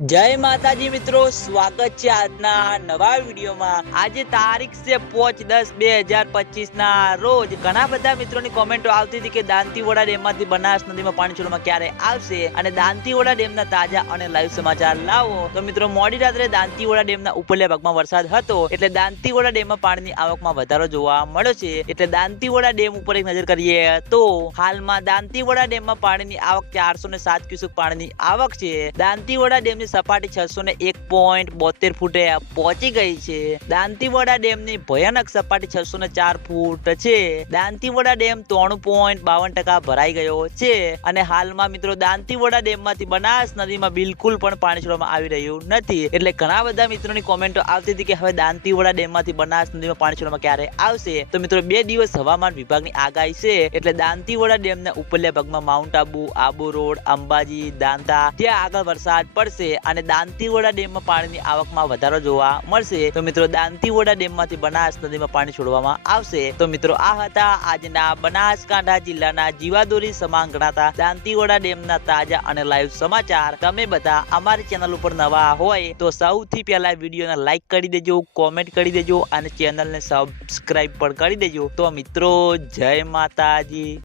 જય માતાજી મિત્રો, સ્વાગત છે આજના નવા વિડીયોમાં. આજે તારીખ છે પોચ દસ બે હજાર પચીસ ના રોજ ઘણા બધા મિત્રોની કોમેન્ટો આવતી હતી કે દાંતીવોડા ડેમમાંથી બનાસ નદીમાં પાણી છોડવામાં ક્યારે આવશે અને દાંતીવોડા ડેમના તાજા અને લાઈવ સમાચાર લાવો. તો મિત્રો, મોડી રાત્રે દાંતીવોડા ડેમના ઉપરલા ભાગમાં વરસાદ હતો એટલે દાંતીવોડા ડેમમાં પાણીની આવકમાં વધારો જોવા મળ્યો છે. એટલે દાંતીવોડા ડેમ ઉપર એક નજર કરીએ તો હાલમાં દાંતીવોડા ડેમમાં પાણીની આવક ચારસો ને સાત ક્યુસેક પાણીની આવક છે. દાંતીવોડા ડેમની સપાટી છસો ને એક પોઈન્ટ બોતેર ફૂટે પહોંચી ગઈ છે. દાંતીવાડા ડેમની ભયાનક સપાટી છસો ને ચાર ફૂટ છે. દાંતીવાડા ડેમ ત્રણ પોઈન્ટ બાવન ટકા ભરાઈ ગયો છે અને હાલમાં મિત્રો દાંતીવાડા ડેમમાંથી બનાસ નદીમાં બિલકુલ પણ પાણી છોડવામાં આવી રહ્યું નથી. એટલે ઘણા બધા મિત્રોની કોમેન્ટો આવતી હતી કે હવે દાંતીવાડા ડેમમાંથી બનાસ નદીમાં પાણી છોડવામાં ક્યારે આવશે? તો મિત્રો બે દિવસ હવામાન વિભાગની આગાહી છે. એટલે દાંતીવાડા ડેમના ઉપરલા ભાગમાં માઉન્ટ આબુ આબુ રોડ અંબાજી, દાંતા, ત્યાં આગળ વરસાદ પડશે. અને દાંતીવોડા ડેમમાં પાણીની આવકમાં વધારો જોવા મળશે. તો મિત્રો, દાંતીવોડા ડેમમાંથી બનાસ નદીમાં પાણી છોડવામાં આવશે. તો મિત્રો, આ હતા આજના બનાસકાંઠા જિલ્લાના જીવાદોરી સમાન ગણાતા દાંતીવોડા ડેમના તાજા અને લાઈવ સમાચાર. તમે બધા અમારી ચેનલ ઉપર નવા હોય તો સૌથી પહેલા વિડીયોને લાઈક કરી દેજો, કોમેન્ટ કરી દેજો અને ચેનલને સબસ્ક્રાઇબ પણ કરી દેજો. તો મિત્રો, જય માતાજી.